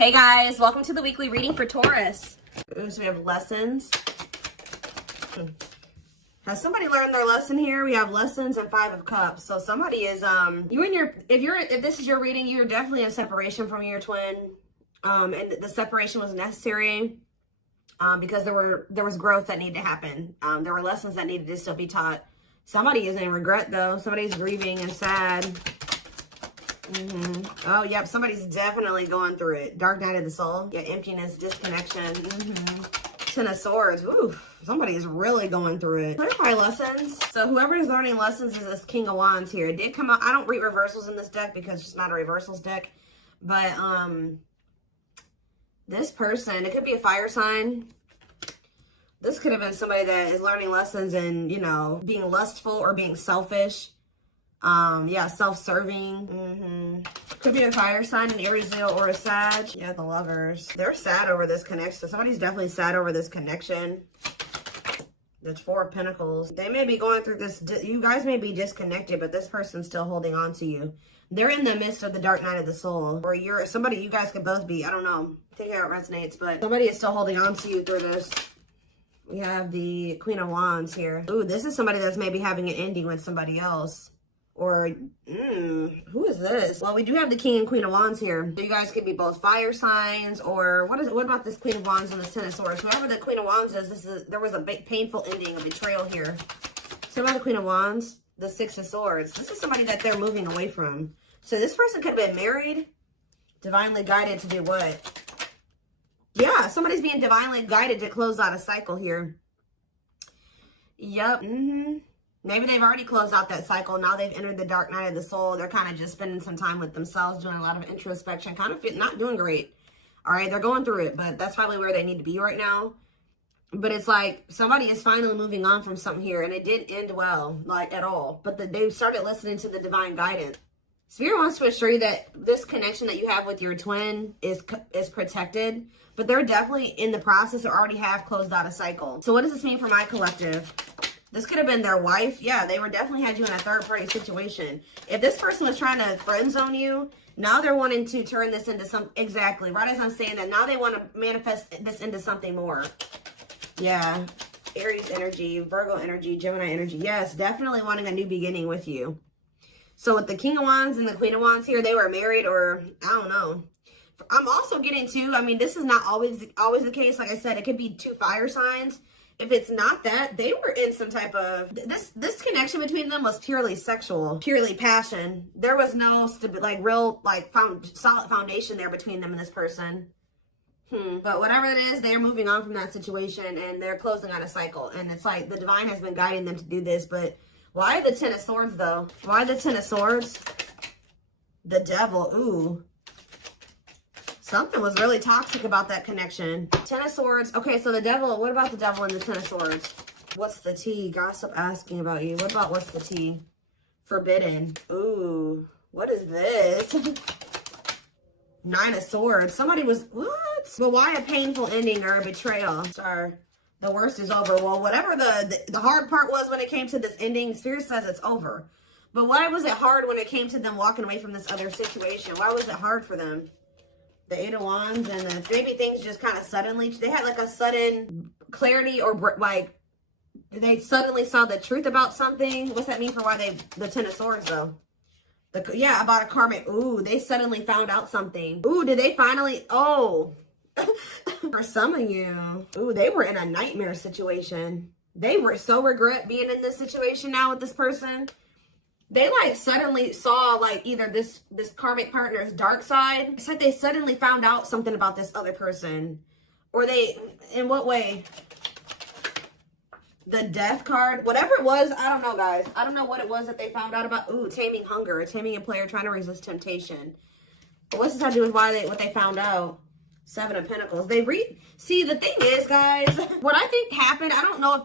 Hey guys, welcome to the weekly reading for Taurus. So we have lessons. Has somebody learned their lesson here? We have lessons and 5 of cups. So somebody is if this is your reading, you're definitely in separation from your twin. And the separation was necessary because there was growth that needed to happen. There were lessons that needed to still be taught. Somebody is in regret though. Somebody's grieving and sad. Oh, yep. Somebody's definitely going through it. Dark night of the soul. Yeah, emptiness, disconnection. Ten of Swords. Ooh, somebody is really going through it. Clarify lessons. So whoever is learning lessons is this King of Wands here. It did come out. I don't read reversals in this deck because it's not a reversals deck. But this person, it could be a fire sign. This could have been somebody that is learning lessons in, you know, being lustful or being selfish. Yeah, self-serving. Could be a fire sign, an Aries, Leo, or a Sag. Yeah, the Lovers. They're sad over this connection. Somebody's definitely sad over this connection. The 4 of Pentacles. They may be going through this. You guys may be disconnected, but this person's still holding on to you. They're in the midst of the dark night of the soul. Or you're somebody, you guys could both be. I don't know. Take how it resonates, but somebody is still holding on to you through this. We have the Queen of Wands here. Ooh, this is somebody that's maybe having an ending with somebody else. Or, who is this? Well, we do have the King and Queen of Wands here. So you guys could be both fire signs, or what about this Queen of Wands and this Ten of Swords? Whoever the Queen of Wands is, there was a painful ending, a betrayal here. So about the Queen of Wands, the 6 of Swords. This is somebody that they're moving away from. So this person could have been married, divinely guided to do what? Yeah, somebody's being divinely guided to close out a cycle here. Yep. Maybe they've already closed out that cycle. Now they've entered the dark night of the soul. They're kind of just spending some time with themselves, doing a lot of introspection, kind of not doing great. All right, they're going through it, but that's probably where they need to be right now. But it's like somebody is finally moving on from something here, and it didn't end well, like at all. But they started listening to the divine guidance. Spirit wants to assure you that this connection that you have with your twin is protected, but they're definitely in the process or already have closed out a cycle. So what does this mean for my collective? This could have been their wife. Yeah, they were definitely had you in a third-party situation. If this person was trying to friend zone you, now they're wanting to turn this into some... Exactly. Right as I'm saying that, now they want to manifest this into something more. Yeah. Aries energy, Virgo energy, Gemini energy. Yes, definitely wanting a new beginning with you. So with the King of Wands and the Queen of Wands here, they were married or... I don't know. I'm also getting to... I mean, this is not always the case. Like I said, it could be 2 fire signs. If it's not that, they were in some type of... This connection between them was purely sexual, purely passion. There was no real solid foundation there between them and this person. But whatever it is, they're moving on from that situation and they're closing on a cycle. And it's like the divine has been guiding them to do this. But why the 10 of Swords though? Why the 10 of Swords? The Devil. Ooh. Something was really toxic about that connection. 10 of Swords. Okay, so the Devil. What about the Devil and the 10 of Swords? What's the tea? Gossip asking about you. What about what's the tea? Forbidden. Ooh. What is this? 9 of Swords. Somebody was... What? But why a painful ending or a betrayal? Sorry. The worst is over. Well, whatever the hard part was when it came to this ending, Spirit says it's over. But why was it hard when it came to them walking away from this other situation? Why was it hard for them? The 8 of Wands and maybe things just kind of suddenly, they had like a sudden clarity or like they suddenly saw the truth about something. What's that mean for why the 10 of Swords though? Yeah, about a karmic. Ooh, they suddenly found out something. Ooh, did they finally? Oh, for some of you. Ooh, they were in a nightmare situation. They were so regret being in this situation now with this person. They like suddenly saw like either this karmic partner's dark side. It's like they suddenly found out something about this other person. Or they, in what way? The Death card, whatever it was, I don't know guys. I don't know what it was that they found out about. Ooh, taming hunger, taming a player trying to resist temptation. But what's this have to do with what they found out? 7 of Pentacles. See, the thing is guys, what I think happened, I don't know if,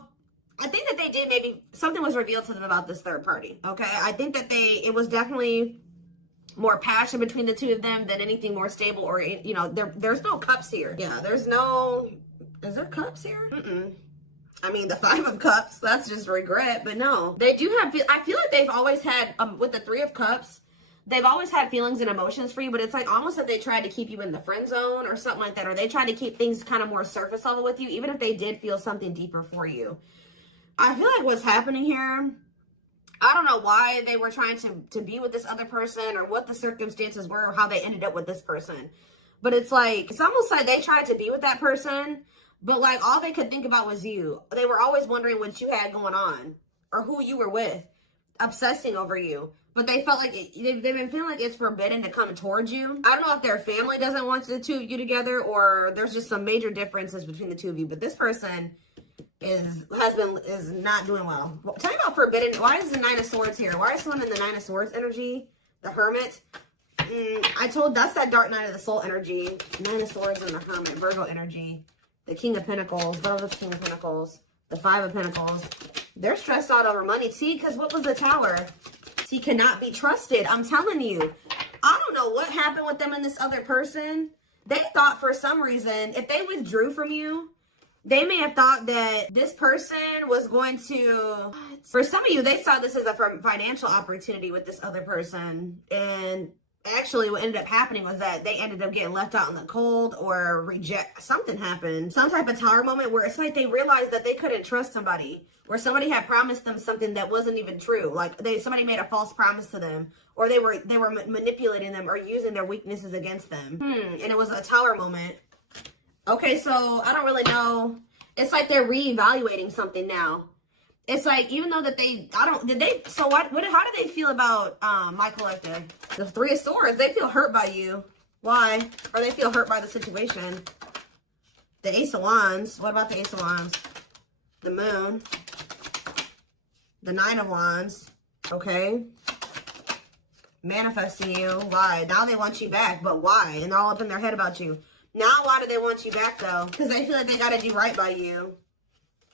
I think that they did maybe something was revealed to them about this third party. Okay. I think that it was definitely more passion between the two of them than anything more stable or, you know, there's no cups here. Yeah. There's no, is there cups here? I mean, the 5 of Cups, that's just regret, but no, they do have, I feel like they've always had, with the 3 of Cups, they've always had feelings and emotions for you, but it's like almost that they tried to keep you in the friend zone or something like that, or they tried to keep things kind of more surface level with you, even if they did feel something deeper for you. I feel like what's happening here, I don't know why they were trying to be with this other person or what the circumstances were or how they ended up with this person. But it's like, it's almost like they tried to be with that person, but like all they could think about was you. They were always wondering what you had going on or who you were with, obsessing over you. But they felt like they've been feeling like it's forbidden to come towards you. I don't know if their family doesn't want the two of you together or there's just some major differences between the two of you. But this person is not doing well. Tell me about forbidden. Why is the Nine of Swords here? Why is someone in the Nine of Swords energy? The Hermit. That's that dark night of the soul energy. Nine of Swords and the Hermit. Virgo energy. The King of Pentacles. What was the King of Pentacles? The Five of Pentacles. They're stressed out over money. See, because what was the Tower? He cannot be trusted. I'm telling you. I don't know what happened with them and this other person. They thought for some reason, if they withdrew from you, they may have thought that this person was going to, for some of you, they saw this as a financial opportunity with this other person. And actually what ended up happening was that they ended up getting left out in the cold or something happened. Some type of Tower moment where it's like they realized that they couldn't trust somebody. Where somebody had promised them something that wasn't even true. Like somebody made a false promise to them. Or they were manipulating them or using their weaknesses against them. And it was a Tower moment. Okay, so I don't really know. It's like they're reevaluating something now. It's like, even though that how do they feel about my collective? The Three of Swords, they feel hurt by you. Why? Or they feel hurt by the situation. The Ace of Wands, what about the Ace of Wands? The Moon. The Nine of Wands. Okay. Manifesting you. Why? Now they want you back, but why? And they're all up in their head about you. Now, why do they want you back, though? Because they feel like they got to do right by you.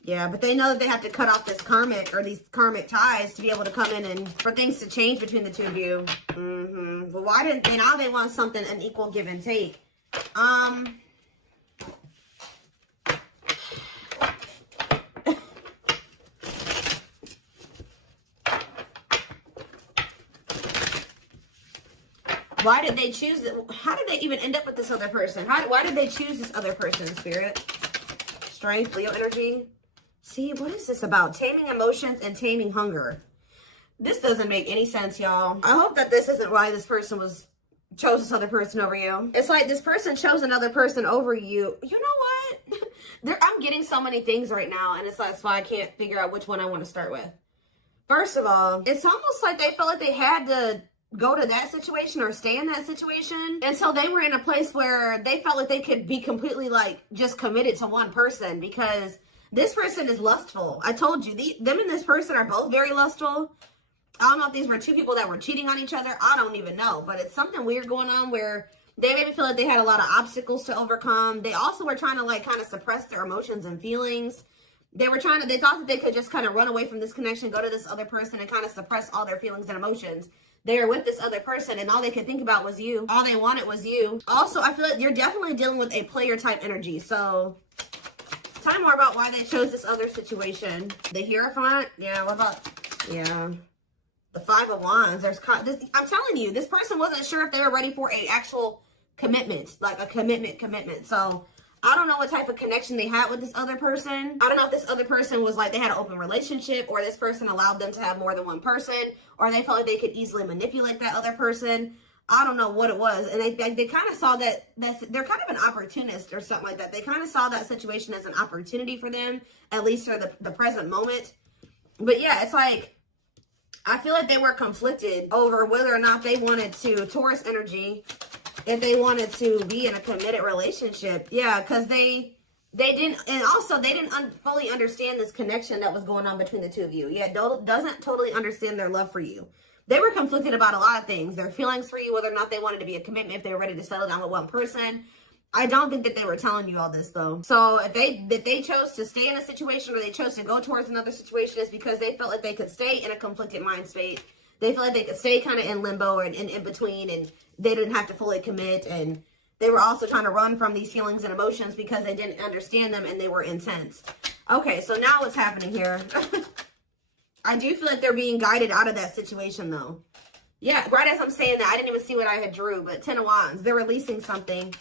Yeah, but they know that they have to cut off these karmic ties to be able to come in and for things to change between the two of you. But why didn't they? Now they want something, an equal give and take. Why did they choose it? How did they even end up with this other person? Why did they choose this other person, Spirit? Strength, Leo energy. See, what is this about? Taming emotions and taming hunger. This doesn't make any sense, y'all. I hope that this isn't why this person chose this other person over you. It's like this person chose another person over you. You know what? I'm getting so many things right now, and that's why I can't figure out which one I want to start with. First of all, it's almost like they felt like they had to go to that situation or stay in that situation until they were in a place where they felt like they could be completely like just committed to one person, because this person is lustful. I told you, them and this person are both very lustful. I don't know if these were two people that were cheating on each other. I don't even know, but it's something weird going on where they made me feel like they had a lot of obstacles to overcome. They also were trying to like kind of suppress their emotions and feelings. They thought that they could just kind of run away from this connection, go to this other person and kind of suppress all their feelings and emotions. They were with this other person and all they could think about was you. All they wanted was you. Also, I feel like you're definitely dealing with a player type energy. So tell me more about why they chose this other situation. The Hierophant? Yeah, what about, yeah. The Five of Wands. I'm telling you, this person wasn't sure if they were ready for a actual commitment. Like a commitment. So I don't know what type of connection they had with this other person. I don't know if this other person was like they had an open relationship, or this person allowed them to have more than one person, or they felt like they could easily manipulate that other person. I don't know what it was. And they kind of saw that they're kind of an opportunist or something like that. They kind of saw that situation as an opportunity for them, at least for the present moment. But yeah, it's like, I feel like they were conflicted over whether or not they wanted to, Taurus energy, if they wanted to be in a committed relationship. Yeah, because they didn't, and also they didn't fully understand this connection that was going on between the two of you. Yeah, doesn't totally understand their love for you. They were conflicted about a lot of things. Their feelings for you, whether or not they wanted to be a commitment, if they were ready to settle down with one person. I don't think that they were telling you all this, though. So if they chose to stay in a situation, or they chose to go towards another situation, it's because they felt like they could stay in a conflicted mind state. They felt like they could stay kind of in limbo and in between, and they didn't have to fully commit. And they were also trying to run from these feelings and emotions because they didn't understand them and they were intense. Okay, so now what's happening here? I do feel like they're being guided out of that situation, though. Yeah, right as I'm saying that, I didn't even see what I had drew, but 10 of Wands. They're releasing something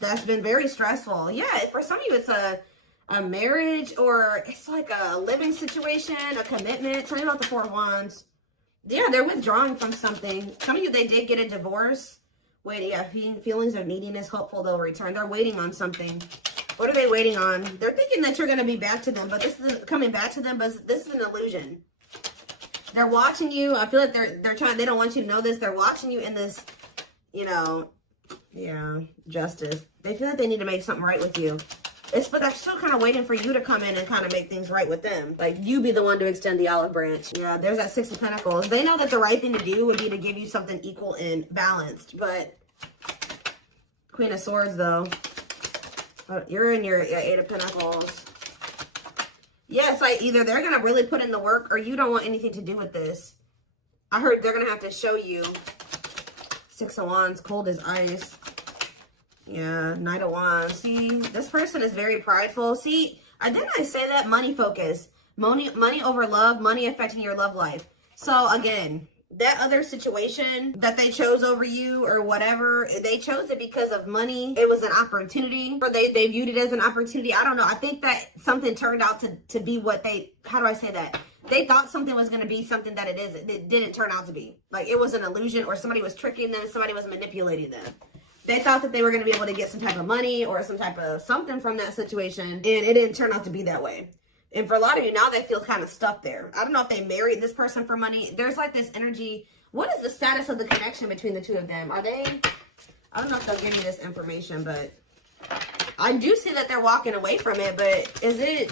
that's been very stressful. Yeah, for some of you, it's a marriage, or it's like a living situation, a commitment. Tell me about the 4 of Wands. Yeah, they're withdrawing from something. Some of you, they did get a divorce. Wait, yeah, feelings of neediness, hopeful they'll return. They're waiting on something. What are they waiting on? They're thinking that you're going to be back to them, but this isn't coming back to them, but this is an illusion. They're watching you. I feel like they're trying, they don't want you to know this. They're watching you in this, you know, yeah, justice. They feel like they need to make something right with you. But they're still kind of waiting for you to come in and kind of make things right with them. Like, you be the one to extend the olive branch. Yeah, there's that 6 of Pentacles. They know that the right thing to do would be to give you something equal and balanced. But Queen of Swords, though. You're in your 8 of Pentacles. Yeah, it's like either they're going to really put in the work or you don't want anything to do with this. I heard they're going to have to show you. 6 of Wands, cold as ice. Yeah, Knight of Wands. See, this person is very prideful. See, didn't I say that? Money focus. Money over love. Money affecting your love life. So, again, that other situation that they chose over you or whatever, they chose it because of money. It was an opportunity. Or they viewed it as an opportunity. I don't know. I think that something turned out to be what they... How do I say that? They thought something was going to be something that it isn't. It didn't turn out to be. Like, it was an illusion, or somebody was tricking them. Somebody was manipulating them. They thought that they were going to be able to get some type of money or some type of something from that situation, and it didn't turn out to be that way. And for a lot of you now, they feel kind of stuck there. I don't know if they married this person for money. There's like this energy. What is the status of the connection between the two of them? Are they... I don't know if they'll give me this information, but I do see that they're walking away from it, but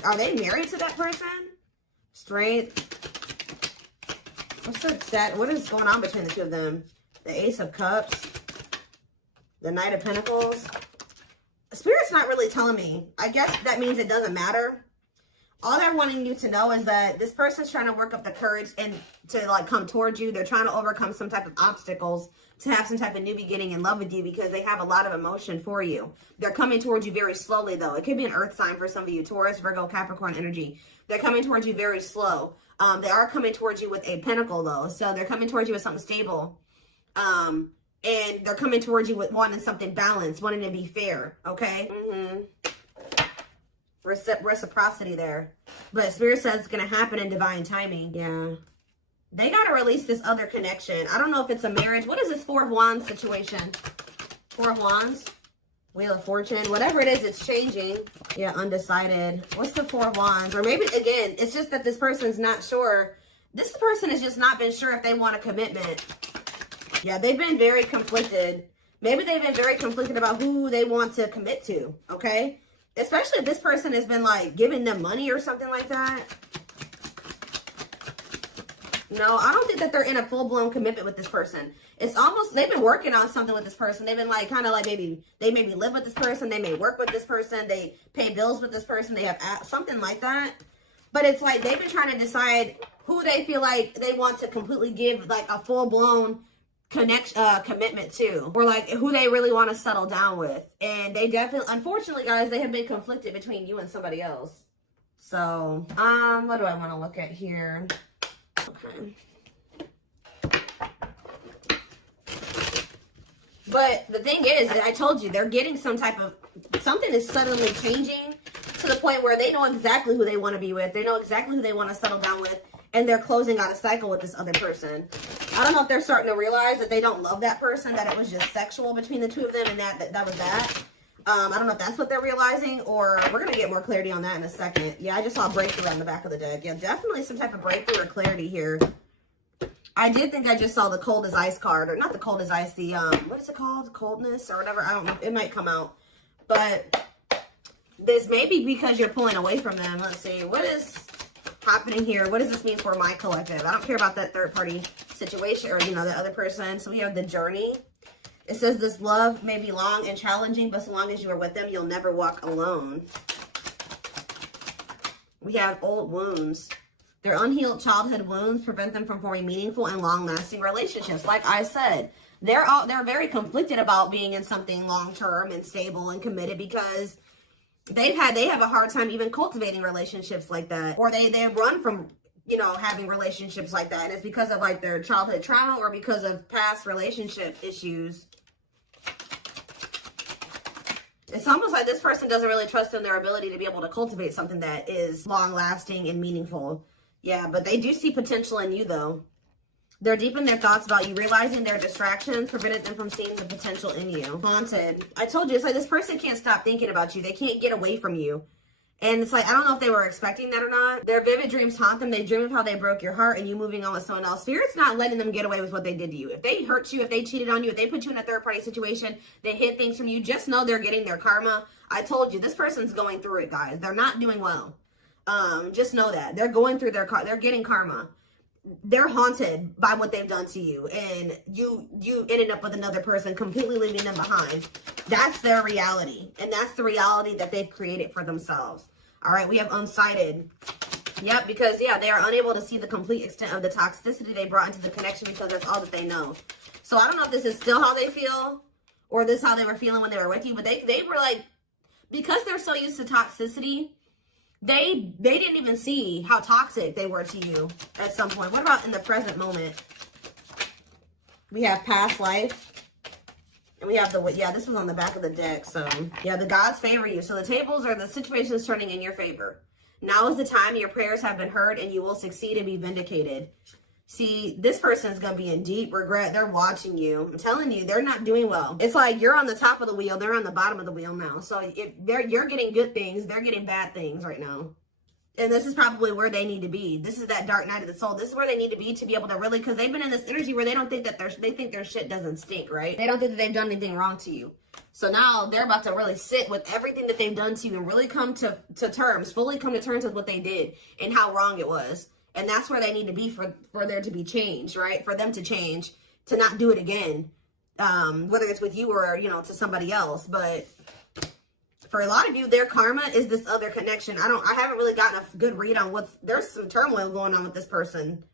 are they married to that person? Strength. What's the stat? What is going on between the two of them? The Ace of Cups. The Knight of Pentacles. Spirit's not really telling me. I guess that means it doesn't matter. All they're wanting you to know is that this person's trying to work up the courage and to like come towards you. They're trying to overcome some type of obstacles to have some type of new beginning in love with you because they have a lot of emotion for you. They're coming towards you very slowly though. It could be an earth sign for some of you. Taurus, Virgo, Capricorn energy. They're coming towards you very slow. They are coming towards you with a pentacle though. So they're coming towards you with something stable. And they're coming towards you with wanting something balanced, wanting to be fair, okay? Reciprocity there. But Spirit says it's going to happen in divine timing. Yeah. They got to release this other connection. I don't know if it's a marriage. What is this 4 of Wands situation? 4 of Wands? Wheel of Fortune. Whatever it is, it's changing. Yeah, undecided. What's the 4 of Wands? Or maybe, again, it's just that this person's not sure. This person has just not been sure if they want a commitment. Yeah, they've been very conflicted. Maybe they've been very conflicted about who they want to commit to, okay? Especially if this person has been, like, giving them money or something like that. No, I don't think that they're in a full-blown commitment with this person. It's almost, they've been working on something with this person. They've been, like, kind of like maybe live with this person. They may work with this person. They pay bills with this person. They have something like that. But it's like they've been trying to decide who they feel like they want to completely give, like, a full-blown commitment to, or like who they really want to settle down with. And they definitely, unfortunately guys, they have been conflicted between you and somebody else. So what do I want to look at here? Okay, but the thing is, I told you, they're getting some type of, something is suddenly changing to the point where they know exactly who they want to be with. They know exactly who they want to settle down with. And they're closing out a cycle with this other person. I don't know if they're starting to realize that they don't love that person, that it was just sexual between the two of them, and that was that. I don't know if that's what they're realizing, or we're going to get more clarity on that in a second. Yeah, I just saw a breakthrough on the back of the deck. Yeah, definitely some type of breakthrough or clarity here. I did think I just saw the cold as ice card, or not the cold as ice, the, what is it called? Coldness or whatever. I don't know. It might come out. But this may be because you're pulling away from them. Let's see. What is happening here? What does this mean for my collective? I don't care about that third party situation or, you know, the other person. So we have the journey. It says this love may be long and challenging, but so long as you are with them, you'll never walk alone. We have old wounds. Their unhealed childhood wounds prevent them from forming meaningful and long-lasting relationships. Like I said, they're very conflicted about being in something long-term and stable and committed because they have a hard time even cultivating relationships like that, or they run from you know, having relationships like that. And it's because of like their childhood trauma or because of past relationship issues. It's almost like this person doesn't really trust in their ability to be able to cultivate something that is long lasting and meaningful. Yeah, but they do see potential in you though. They're deep in their thoughts about you, realizing their distractions prevented them from seeing the potential in you. Haunted. I told you, it's like this person can't stop thinking about you. They can't get away from you. And it's like, I don't know if they were expecting that or not. Their vivid dreams haunt them. They dream of how they broke your heart and you moving on with someone else. Spirit's not letting them get away with what they did to you. If they hurt you, if they cheated on you, if they put you in a third party situation, they hid things from you, just know they're getting their karma. I told you, this person's going through it, guys. They're not doing well. Just know that. They're going through they're getting karma. They're haunted by what they've done to you, and you ended up with another person, completely leaving them behind. That's their reality, and that's the reality that they've created for themselves. All right, we have unsighted. Yep, because yeah, they are unable to see the complete extent of the toxicity they brought into the connection because that's all that they know. So I don't know if this is still how they feel, or this is how they were feeling when they were with you, but they were like, because they're so used to toxicity, they didn't even see how toxic they were to you at some point. What about in the present moment? We have past life. And we have this was on the back of the deck. So, yeah, the gods favor you. So the tables or the situation is turning in your favor. Now is the time your prayers have been heard and you will succeed and be vindicated. See, this person's going to be in deep regret. They're watching you. I'm telling you, they're not doing well. It's like you're on the top of the wheel. They're on the bottom of the wheel now. So you're getting good things. They're getting bad things right now. And this is probably where they need to be. This is that dark night of the soul. This is where they need to be able to really, because they've been in this energy where they don't think that they think their shit doesn't stink, right? They don't think that they've done anything wrong to you. So now they're about to really sit with everything that they've done to you and really come to terms, fully come to terms with what they did and how wrong it was. And that's where they need to be for there to be change, right? For them to change, to not do it again. Whether it's with you or, you know, to somebody else. But for a lot of you, their karma is this other connection. I haven't really gotten a good read on there's some turmoil going on with this person.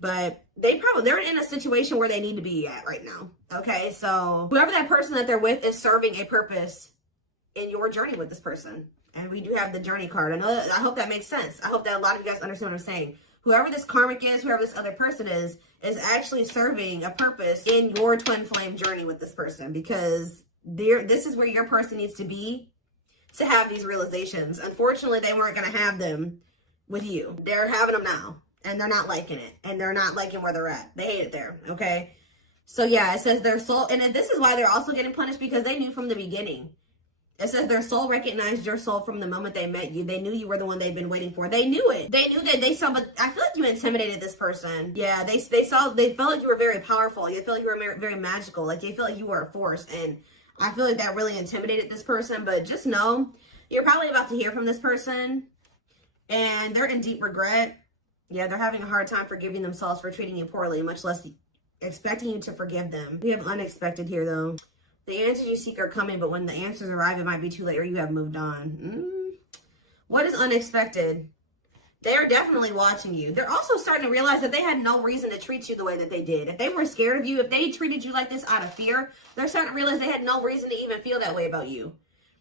But they're in a situation where they need to be at right now. Okay, so whoever that person that they're with is serving a purpose in your journey with this person. And we do have the journey card. I hope that makes sense. I hope that a lot of you guys understand what I'm saying. Whoever this karmic is, whoever this other person is actually serving a purpose in your twin flame journey with this person. Because this is where your person needs to be to have these realizations. Unfortunately, they weren't going to have them with you. They're having them now. And they're not liking it. And they're not liking where they're at. They hate it there. Okay? So yeah, it says their soul. And this is why they're also getting punished, because they knew from the beginning. It says their soul recognized your soul from the moment they met you. They knew you were the one they've been waiting for. They knew it. They knew that they saw, but I feel like you intimidated this person. Yeah, they felt like you were very powerful. They felt like you were very magical. Like they felt like you were a force. And I feel like that really intimidated this person. But just know, you're probably about to hear from this person. And they're in deep regret. Yeah, they're having a hard time forgiving themselves for treating you poorly, much less expecting you to forgive them. We have unexpected here, though. The answers you seek are coming, but when the answers arrive, it might be too late or you have moved on. What is unexpected? They are definitely watching you. They're also starting to realize that they had no reason to treat you the way that they did. If they were scared of you, if they treated you like this out of fear, they're starting to realize they had no reason to even feel that way about you.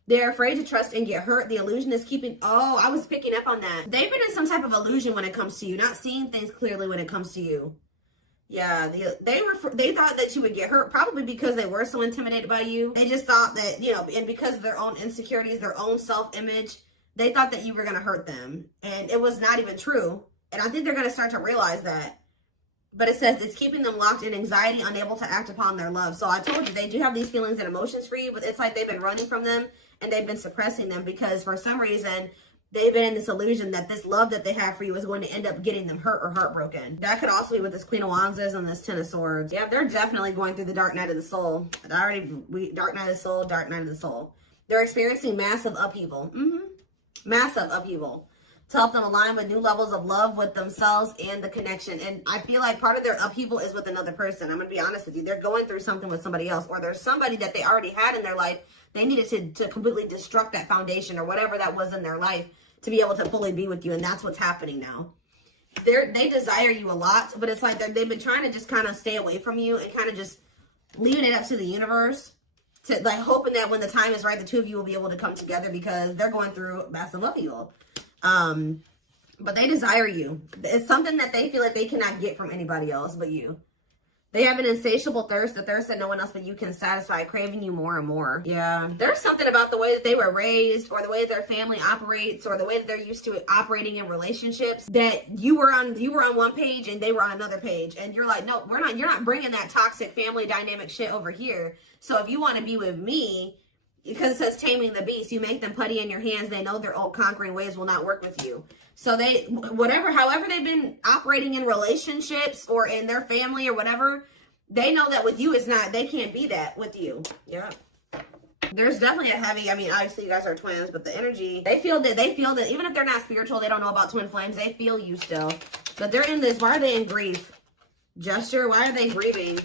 They're afraid to trust and get hurt. The illusion is keeping... Oh, I was picking up on that. They've been in some type of illusion when it comes to you, not seeing things clearly when it comes to you. Yeah, they thought that you would get hurt, probably because they were so intimidated by you. They just thought that, you know, and because of their own insecurities, their own self-image, they thought that you were going to hurt them. And it was not even true. And I think they're going to start to realize that. But it says it's keeping them locked in anxiety, unable to act upon their love. So I told you, they do have these feelings and emotions for you, but it's like they've been running from them and they've been suppressing them because for some reason, they've been in this illusion that this love that they have for you is going to end up getting them hurt or heartbroken. That could also be what this Queen of Wands is and this Ten of Swords. Yeah, they're definitely going through the dark night of the soul. Dark night of the soul, dark night of the soul. They're experiencing massive upheaval. Massive upheaval. To help them align with new levels of love with themselves and the connection. And I feel like part of their upheaval is with another person. I'm going to be honest with you. They're going through something with somebody else. Or there's somebody that they already had in their life. They needed to completely destruct that foundation or whatever that was in their life to be able to fully be with you. And that's what's happening now. They desire you a lot. But it's like they've been trying to just kind of stay away from you and kind of just leaving it up to the universe. To like hoping that when the time is right, the two of you will be able to come together because they're going through massive upheaval. But they desire you. It's something that they feel like they cannot get from anybody else but you. They have an insatiable thirst, a thirst that no one else but you can satisfy, craving you more and more. Yeah. There's something about the way that they were raised, or the way that their family operates, or the way that they're used to operating in relationships, that you were on one page and they were on another page. And you're like, no, you're not bringing that toxic family dynamic shit over here. So if you want to be with me, because it says taming the beast, you make them putty in your hands. They know their old conquering ways will not work with you. So they, however they've been operating in relationships or in their family or whatever, they know that with you is not, they can't be that with you. Yeah. There's definitely a heavy, I mean, obviously you guys are twins, but the energy, they feel that even if they're not spiritual, they don't know about twin flames, they feel you still. But they're in this, why are they in grief? Gesture, why are they grieving?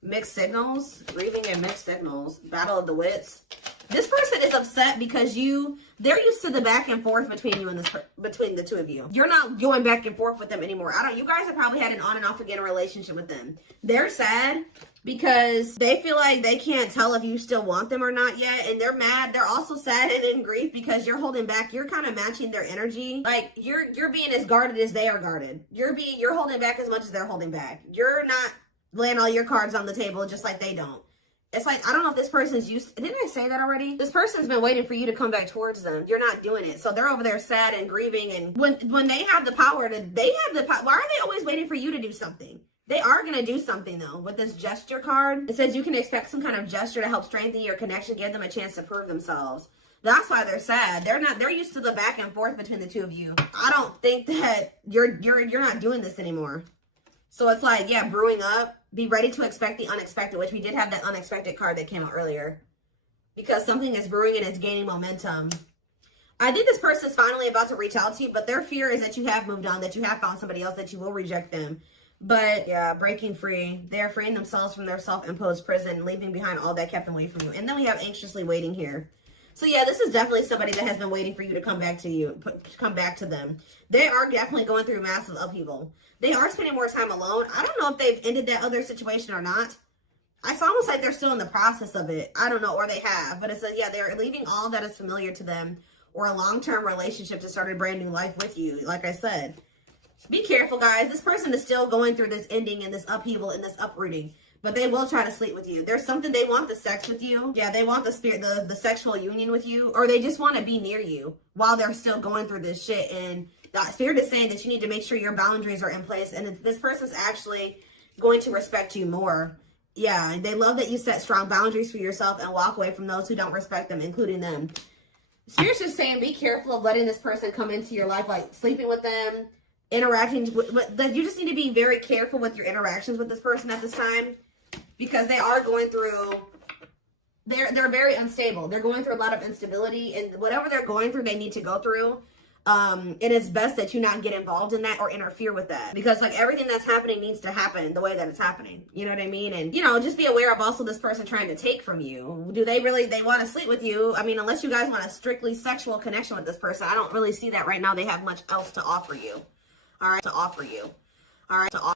Mixed signals, grieving and mixed signals, battle of the wits. This person is upset because they're used to the back and forth between you and between the two of you. You're not going back and forth with them anymore. You guys have probably had an on and off again relationship with them. They're sad because they feel like they can't tell if you still want them or not yet. And they're mad. They're also sad and in grief because you're holding back. You're kind of matching their energy. Like you're being as guarded as they are guarded. You're holding back as much as they're holding back. You're not laying all your cards on the table just like they don't. It's like, I don't know if this person's didn't I say that already? This person's been waiting for you to come back towards them. You're not doing it. So they're over there sad and grieving. And when they have the power why are they always waiting for you to do something? They are going to do something though. With this gesture card, it says you can expect some kind of gesture to help strengthen your connection, give them a chance to prove themselves. That's why they're sad. They're used to the back and forth between the two of you. I don't think that you're not doing this anymore. So it's like, yeah, brewing up. Be ready to expect the unexpected, which we did have that unexpected card that came out earlier. Because something is brewing and it's gaining momentum. I think this person is finally about to reach out to you, but their fear is that you have moved on, that you have found somebody else, that you will reject them. But yeah, breaking free. They're freeing themselves from their self-imposed prison, leaving behind all that kept them away from you. And then we have anxiously waiting here. So yeah, this is definitely somebody that has been waiting for you to come back to you, come back to them. They are definitely going through massive upheaval. They are spending more time alone. I don't know if they've ended that other situation or not. It's almost like they're still in the process of it. I don't know, or they have. But it's yeah, they're leaving all that is familiar to them or a long-term relationship to start a brand new life with you. Like I said, be careful, guys. This person is still going through this ending and this upheaval and this uprooting. But they will try to sleep with you. There's something, they want the sex with you. Yeah, they want the sexual union with you. Or they just want to be near you while they're still going through this shit. And the spirit is saying that you need to make sure your boundaries are in place. And this person's actually going to respect you more. Yeah, they love that you set strong boundaries for yourself and walk away from those who don't respect them, including them. Spirit's just saying be careful of letting this person come into your life, like sleeping with them, interacting with you just need to be very careful with your interactions with this person at this time. Because they are going through, they're very unstable. They're going through a lot of instability, and whatever they're going through, they need to go through. It is best that you not get involved in that or interfere with that. Because like everything that's happening needs to happen the way that it's happening. You know what I mean? And, just be aware of also this person trying to take from you. Do they want to sleep with you? I mean, unless you guys want a strictly sexual connection with this person, I don't really see that right now. They have much else to offer you. All right, to offer you. All right, to offer